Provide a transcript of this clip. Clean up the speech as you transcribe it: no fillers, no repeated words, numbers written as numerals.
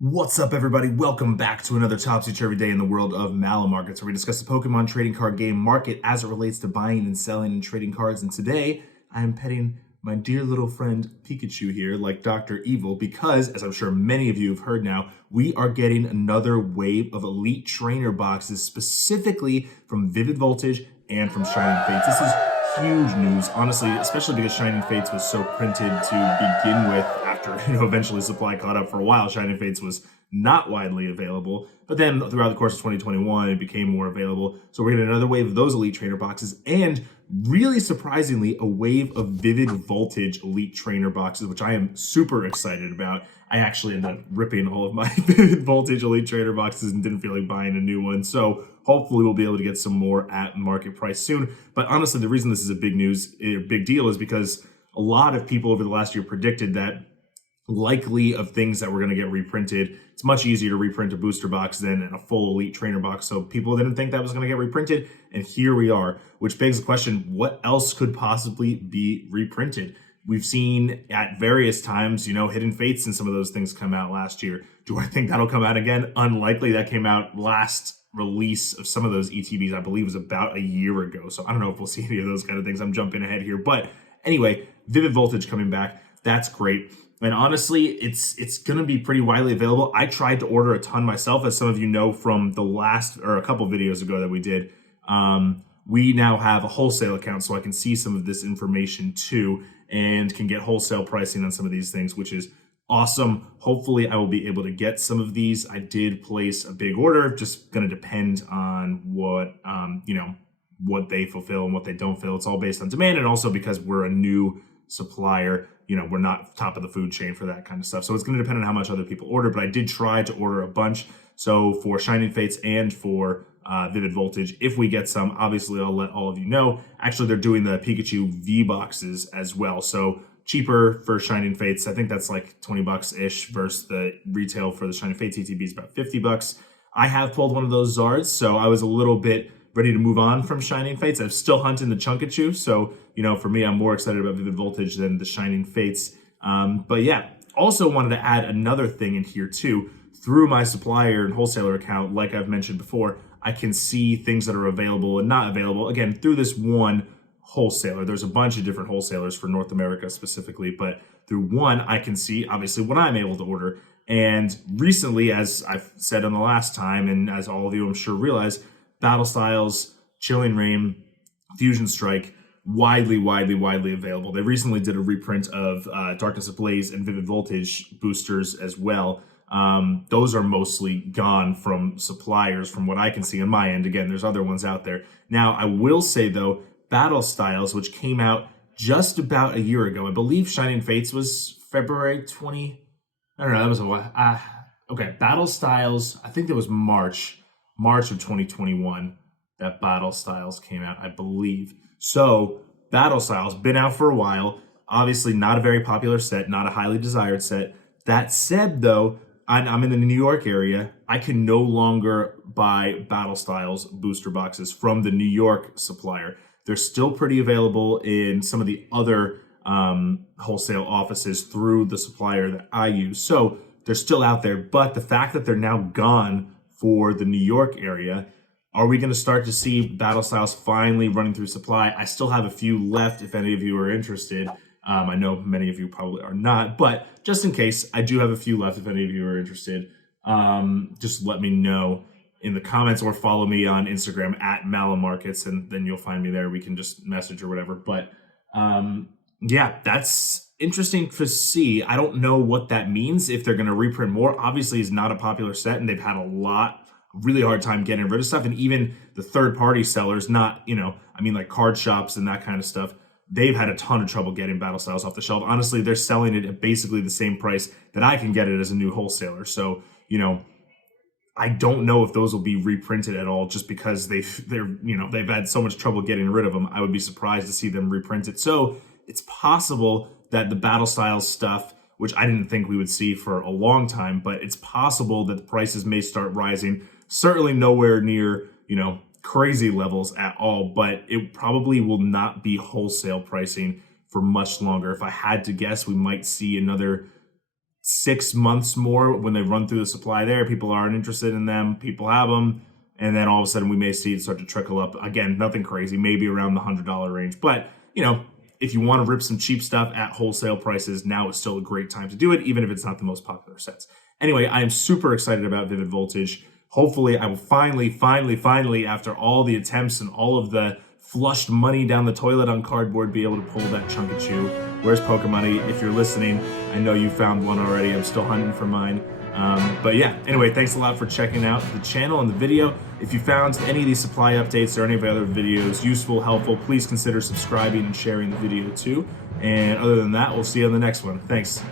What's up, everybody? Welcome back to another topsy-turvy day in the world of Mallow Markets, where we discuss the Pokemon trading card game market as it relates to buying and selling and trading cards. And today, I'm petting my dear little friend Pikachu here, like Dr. Evil, because, as I'm sure many of you have heard now, we are getting another wave of Elite Trainer boxes, specifically from Vivid Voltage and from Shining Fates. This is huge news, honestly, especially because Shining Fates was so printed to begin with. After eventually supply caught up for a while, Shining Fates was not widely available, but then throughout the course of 2021 it became more available. So we're getting another wave of those Elite Trainer boxes, and really surprisingly, a wave of Vivid Voltage Elite Trainer boxes, which I am super excited about. I actually ended up ripping all of my Vivid Voltage Elite Trainer boxes and didn't feel like buying a new one. So hopefully we'll be able to get some more at market price soon. But honestly, the reason this is a big deal is because a lot of people over the last year predicted that likely of things that were going to get reprinted. It's much easier to reprint a booster box than a full Elite Trainer box. So people didn't think that was going to get reprinted. And here we are, which begs the question, what else could possibly be reprinted? We've seen at various times, Hidden Fates and some of those things come out last year. Do I think that'll come out again? Unlikely. That came out last release of some of those ETBs, I believe, was about a year ago. So I don't know if we'll see any of those kind of things. I'm jumping ahead here. But anyway, Vivid Voltage coming back. That's great. And honestly, it's going to be pretty widely available. I tried to order a ton myself, as some of you know from the last, or a couple videos ago that we did. We now have a wholesale account, so I can see some of this information too, and can get wholesale pricing on some of these things, which is awesome. Hopefully I will be able to get some of these. I did place a big order, just going to depend on what, what they fulfill and what they don't fill. It's all based on demand, and also because we're a new supplier, we're not top of the food chain for that kind of stuff. So it's going to depend on how much other people order, but I did try to order a bunch. So for Shining Fates and for Vivid Voltage, if we get some, obviously I'll let all of you know. Actually, they're doing the Pikachu V boxes as well. So cheaper for Shining Fates. I think that's like 20 bucks-ish versus the retail for the Shining Fates ETB is about 50 bucks. I have pulled one of those Zards, so I was a little bit ready to move on from Shining Fates. I'm still hunting the Chunkachu, so for me, I'm more excited about Vivid Voltage than the Shining Fates. But yeah, also wanted to add another thing in here too. Through my supplier and wholesaler account, like I've mentioned before, I can see things that are available and not available, again, through this one wholesaler. There's a bunch of different wholesalers for North America specifically, but through one, I can see obviously what I'm able to order. And recently, as I've said on the last time, and as all of you I'm sure realize, Battle Styles, Chilling Reign, Fusion Strike, widely available. They recently did a reprint of Darkness Ablaze and Vivid Voltage boosters as well. Those are mostly gone from suppliers from what I can see on my end. Again, there's other ones out there. Now, I will say though, Battle Styles, which came out just about a year ago, I believe Shining Fates was February 20, I don't know, that was a while. Okay, Battle Styles, I think that was March of 2021 that Battle Styles came out, I believe. So Battle Styles, been out for a while. Obviously not a very popular set, not a highly desired set. That said though, I'm in the New York area. I can no longer buy Battle Styles booster boxes from the New York supplier. They're still pretty available in some of the other wholesale offices through the supplier that I use. So they're still out there, but the fact that they're now gone for the New York area, are we going to start to see Battle Styles finally running through supply? I still have a few left if any of you are interested. I know many of you probably are not, but just in case, I do have a few left if any of you are interested. Just let me know in the comments or follow me on Instagram at Mallow Markets, and then you'll find me there. We can just message or whatever. But yeah, that's interesting to see. I don't know what that means, if they're going to reprint more. Obviously, it's not a popular set, and they've had really hard time getting rid of stuff. And even the third-party sellers, not, like card shops and that kind of stuff, they've had a ton of trouble getting Battle Styles off the shelf. Honestly, they're selling it at basically the same price that I can get it as a new wholesaler. So, I don't know if those will be reprinted at all, just because they've had so much trouble getting rid of them. I would be surprised to see them reprinted. So it's possible that the Battle Styles stuff, which I didn't think we would see for a long time, but it's possible that the prices may start rising. Certainly nowhere near, crazy levels at all, but it probably will not be wholesale pricing for much longer. If I had to guess, we might see another 6 months more when they run through the supply there. People aren't interested in them. People have them. And then all of a sudden we may see it start to trickle up. Again, nothing crazy, maybe around the $100 range. But, you know, if you want to rip some cheap stuff at wholesale prices, now is still a great time to do it, even if it's not the most popular sets. Anyway, I am super excited about Vivid Voltage. Hopefully, I will finally, after all the attempts and all of the flushed money down the toilet on cardboard, be able to pull that Chunkachu. Where's Pokemoney? If you're listening, I know you found one already. I'm still hunting for mine. But yeah, anyway, thanks a lot for checking out the channel and the video. If you found any of these supply updates or any of the other videos useful, helpful, please consider subscribing and sharing the video too. And other than that, we'll see you on the next one. Thanks.